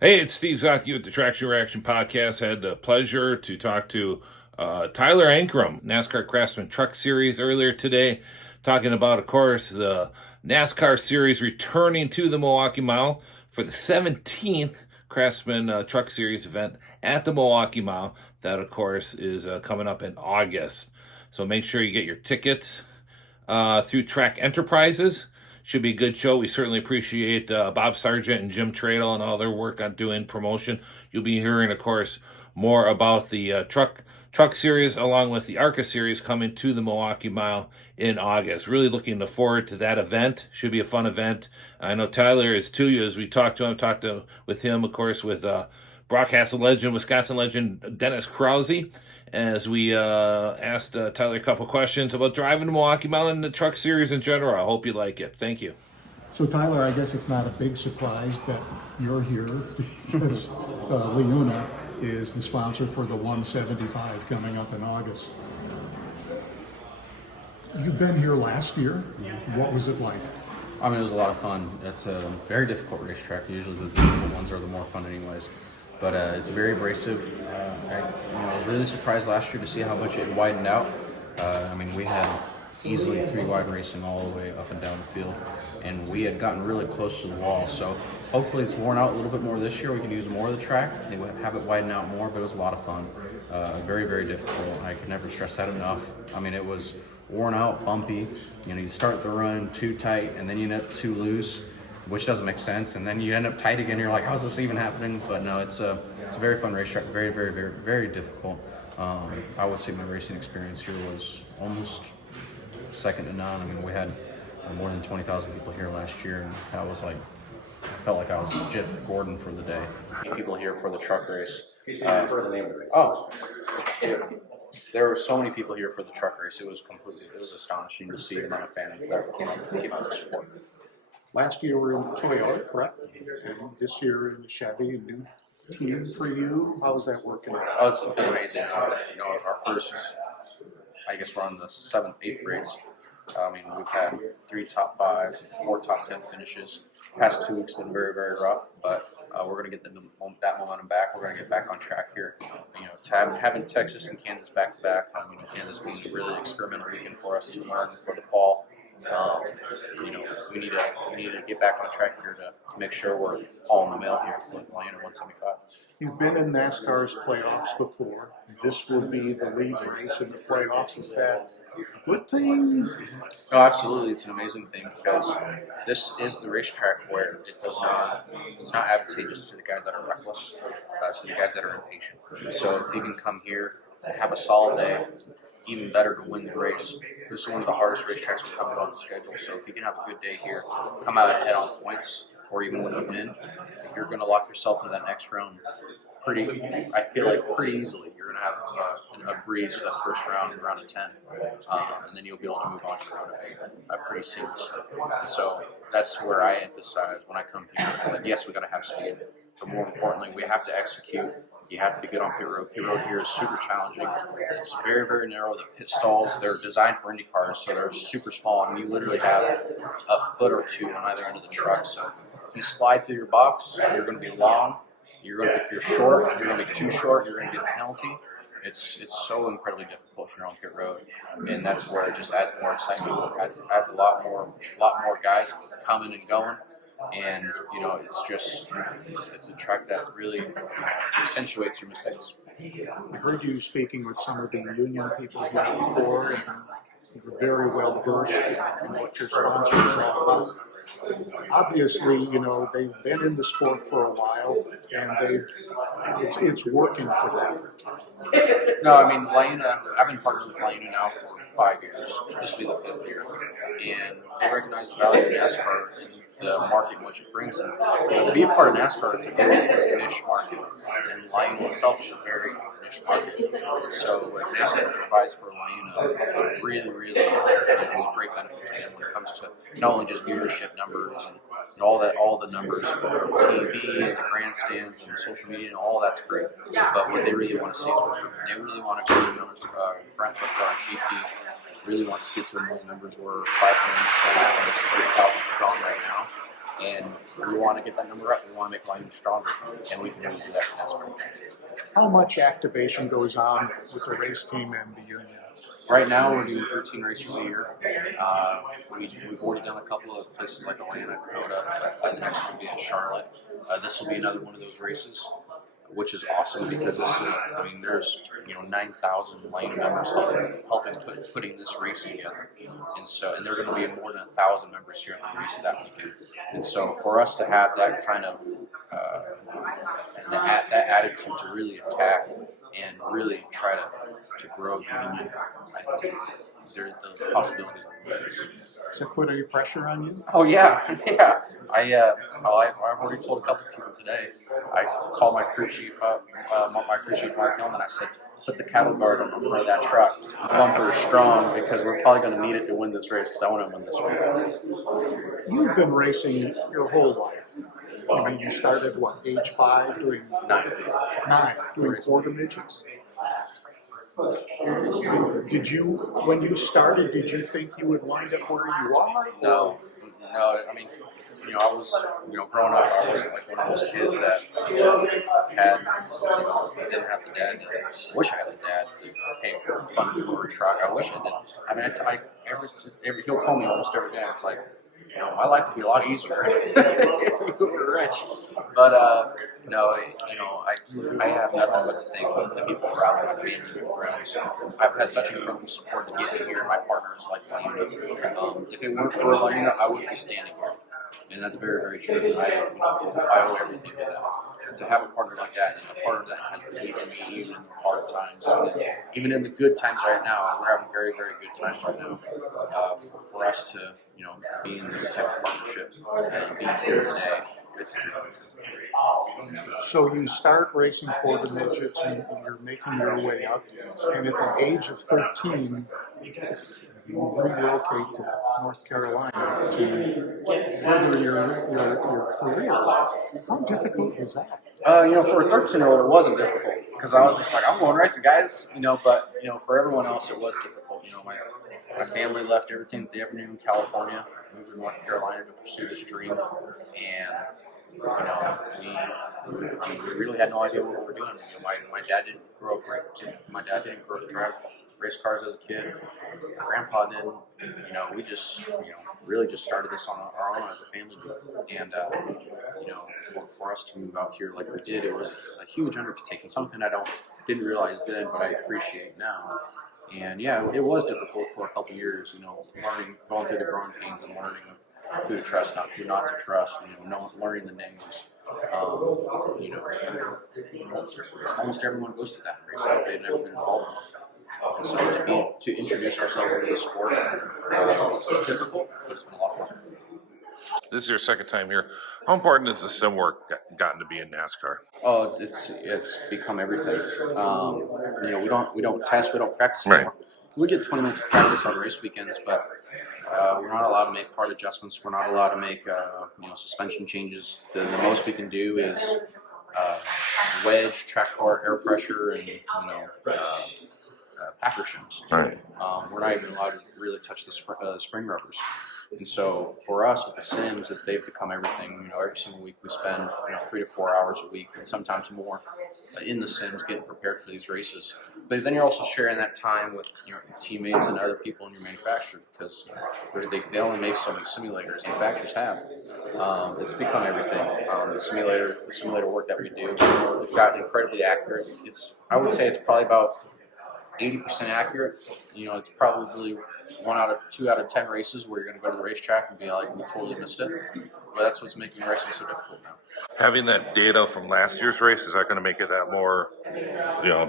Hey, it's Steve Zautke with the Traction Reaction Podcast. I had the pleasure to talk to Tyler Antrum, NASCAR CRAFTSMAN Truck Series, earlier today, talking about, of course, the NASCAR Series returning to the Milwaukee Mile for the 17th Craftsman Truck Series event at the Milwaukee Mile. That, of course, is coming up in August. So make sure you get your tickets through Track Enterprises. Should be a good show. We certainly appreciate Bob Sargent and Jim Tradle and all their work on doing promotion. You'll be hearing, of course, more about the truck series along with the ARCA series coming to the Milwaukee Mile in August. Really looking forward to that event. Should be a fun event. I know Tyler is too. As we talked with him, of course, with broadcast legend, Wisconsin legend Dennis Krause, as we asked Tyler a couple questions about driving the Milwaukee Mile and the truck series in general. I hope you like it. Thank you. So Tyler, I guess it's not a big surprise that you're here because LIUNA is the sponsor for the 175 coming up in August. You've been here last year. What was it like? I mean, it was a lot of fun. It's a very difficult racetrack. Usually the difficult ones are the more fun anyways. But it's very abrasive. I was really surprised last year to see how much it widened out. I mean, we had easily 3 wide racing all the way up and down the field. And we had gotten really close to the wall. So hopefully it's worn out a little bit more this year. We can use more of the track. They would have it widen out more, but it was a lot of fun. Very, very difficult. I can never stress that enough. I mean, it was worn out, bumpy. You start the run too tight, and then you end up too loose, which doesn't make sense. And then you end up tight again. You're like, how's this even happening? But no, it's a very fun racetrack. Very, very, very, very difficult. I would say my racing experience here was almost second to none. I mean, we had more than 20,000 people here last year, and that was like, I felt like I was Jeff Gordon for the day. People here for the truck race. For the name of the race. Oh. There were so many people here for the truck race. It was astonishing to see the amount of fans that came out to support. Last year we were in Toyota, correct? And this year in the Chevy, a new team for you. How's that working out? Oh, it's been amazing. Our first, I guess we're on the 7th, 8th race. I mean, we've had 3 top 5s, 4 top 10 finishes. The past 2 weeks been very, very rough, but we're going to get that momentum back. We're going to get back on track here. Having Texas and Kansas back to back. Kansas being a really experimental weekend for us to learn for the fall. We need to get back on track here to make sure we're all in the mail here for LIUNA 175. You've been in NASCAR's playoffs before. This will be the lead race in the playoffs. Is that a good thing? No, absolutely. It's an amazing thing because this is the racetrack where it's not advantageous to the guys that are reckless, to the guys that are impatient. So if you can come here and have a solid day, even better to win the race. This is one of the hardest racetracks we have on the schedule. So if you can have a good day here, come out ahead on points, or even with a win, you're going to lock yourself into that next round pretty easily. You're going to have a breeze for that first round, round of 10, and then you'll be able to move on to round 8 pretty seamlessly. So that's where I emphasize when I come here. It's like, yes, we got to have speed, but more importantly, we have to execute. You have to be good on pit road. Pit road here is super challenging. It's very, very narrow. The pit stalls, they're designed for Indy cars, so they're super small. I mean, you literally have a foot or 2 on either end of the truck. So if you slide through your box, you're going to be long. If you're short, you're going to be too short. You're going to get a penalty. It's so incredibly difficult here on pit road, and that's where it just adds more excitement. Adds a lot more guys coming and going, and it's a track that really accentuates your mistakes. I heard you speaking with some of the union people here before, and you're very well versed in what your sponsor is all about. Obviously, they've been in the sport for a while, and it's working for them. No, I mean, LIUNA, I've been partnered with LIUNA now for 5 years. This will be the 5th year. And they recognize the value of NASCAR and the market in which it brings in. To be a part of NASCAR, it's a very niche market. And LIUNA itself is a very niche market. So what NASCAR provides for LIUNA really, really is a great benefit to them when it comes to not only just viewership numbers and all the numbers from TV and the grandstands and social media and all that's great. But what they really want to see is recruitment. They really want to grow numbers. Brent Booker on GP really wants to get to 1 million members. We're 570, almost 30,000 strong right now. and we want to get that number up. We want to make LIUNA stronger, and we can really do that in NASCAR. How much activation goes on with the race team and the union? Right now, we're doing 13 races a year. We've already done a couple of places like Atlanta, Coda. The next one will be in Charlotte. This will be another one of those races, which is awesome because this is, there's 9,000 LIUNA members helping putting this race together, and there are going to be more than 1,000 members here at the race that weekend. And so for us to have that kind of that attitude to really attack and really try to grow the union, I think the possibilities are limitless. Does it put any pressure on you? Oh yeah, yeah. I've already told a couple of people today. I called my crew chief up, my crew chief Mark Hillman. I said, put the cattle guard on the front of that truck, bumper strong, because we're probably going to need it to win this race. Because I want to win this one. You've been racing your whole life. You started what, age 5, doing 9, doing quarter midgets. Did you, when you started, did you think you would wind up where you are? No. I was, growing up, I wasn't like one of those kids that didn't have the dad. I wish I had the dad to pay for a fun for a truck. I wish I did. He'll call me almost every day. It's like, my life would be a lot easier if we were rich. But I have nothing but to thank both the people around me, my family, my friends. I've had such incredible support to get me here. My partners like LIUNA. If it weren't for LIUNA, I wouldn't be standing here. And that's very, very true. I owe everything to them. To have a partner like that, a partner that has believed in me even in the hard times, even in the good times right now, we're having very, very good times right now. For us to, be in this type of partnership and be here today, it's a true. So you start racing quarter midgets and you're making your way up, and at the age of 13, you relocate to North Carolina to further your career. How difficult is that? For a 13-year-old, it wasn't difficult because I was just like, I'm going racing, guys. But for everyone else, it was difficult. My family left everything that they ever knew in California, moved to North Carolina to pursue this dream, and we really had no idea what we were doing. My dad didn't grow up to drive race cars as a kid. My grandpa didn't. We just really just started this on our own as a family group, and for us to move out here like we did, it was a huge undertaking. Something I didn't realize then, but I appreciate now. And yeah, it was difficult for a couple years, going through the growing pains and learning who to trust, who not to trust, learning the names. Almost everyone goes to that race if they've never been involved in it. And so to introduce ourselves into the sport is difficult, but it's been a lot of fun. This is your second time here. How important has the sim work gotten to be in NASCAR? Oh, it's become everything. We don't test, we don't practice anymore. Right. We get 20 minutes of practice on race weekends, but we're not allowed to make part adjustments. We're not allowed to make suspension changes. The most we can do is wedge, track bar, air pressure, and packer shims. Right. We're not even allowed to really touch the spring rubbers. And so for us with the sims, they've become everything. Every single week we spend 3 to 4 hours a week, and sometimes more, in the sims getting prepared for these races. But then you're also sharing that time with your teammates and other people in your manufacturer, because they only make so many simulators manufacturers have. It's become everything. The simulator work that we do, it's gotten incredibly accurate. I would say it's probably about 80% accurate. It's probably 2 out of 10 races where you're going to go to the racetrack and be like, we totally missed it. But that's what's making racing so difficult now. Having that data from last year's race, is that going to make it that more,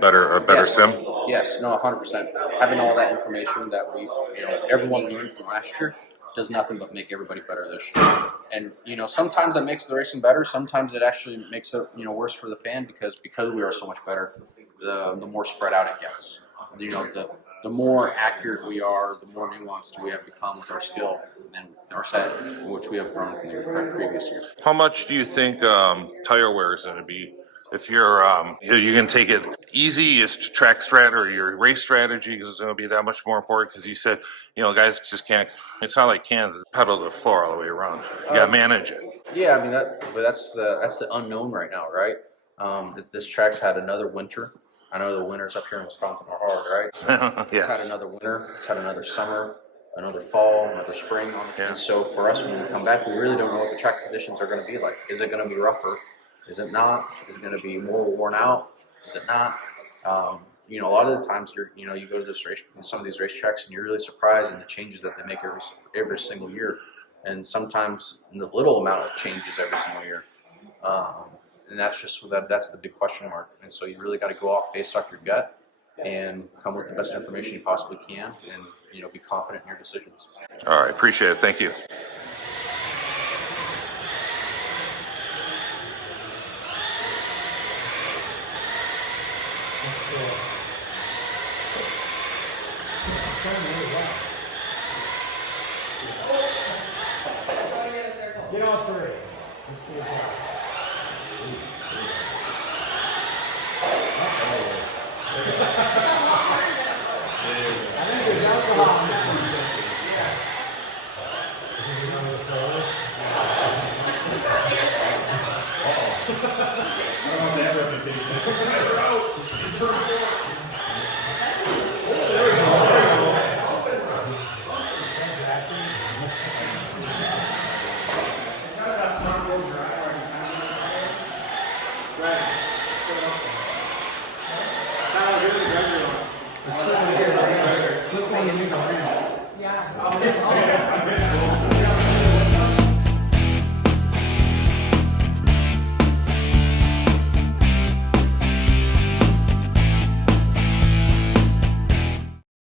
better Yes. sim? Yes, 100%. Having all that information that everyone learned from last year does nothing but make everybody better this year. And sometimes that makes the racing better. Sometimes it actually makes it worse for the fan because we are so much better. The more spread out it gets. The more accurate we are, the more nuanced we have become with our skill and our set, which we have grown from the previous year. How much do you think tire wear is going to be? If you're you can take it easy, is track strat or your race strategy is going to be that much more important? Because you said, guys just can't. It's not like Kansas pedal to the floor all the way around. You got to manage it. Yeah, I mean but that's the unknown right now, right? This track's had another winter. I know the winters up here in Wisconsin are hard, right? So it's had Yes. another winter. It's had another summer, another fall, another spring. Yeah. And so for us, when we come back, we really don't know what the track conditions are going to be like. Is it going to be rougher? Is it not? Is it going to be more worn out? Is it not? You know, a lot of the times you go to some of these racetracks, and you're really surprised in the changes that they make every single year, and sometimes in the little amount of changes every single year. And that's that's the big question mark. And so you really got to go off based off your gut and come with the best information you possibly can, and be confident in your decisions. All right. Appreciate it. Thank you. Get on 3. Let's see it. I think there's alcohol in that one.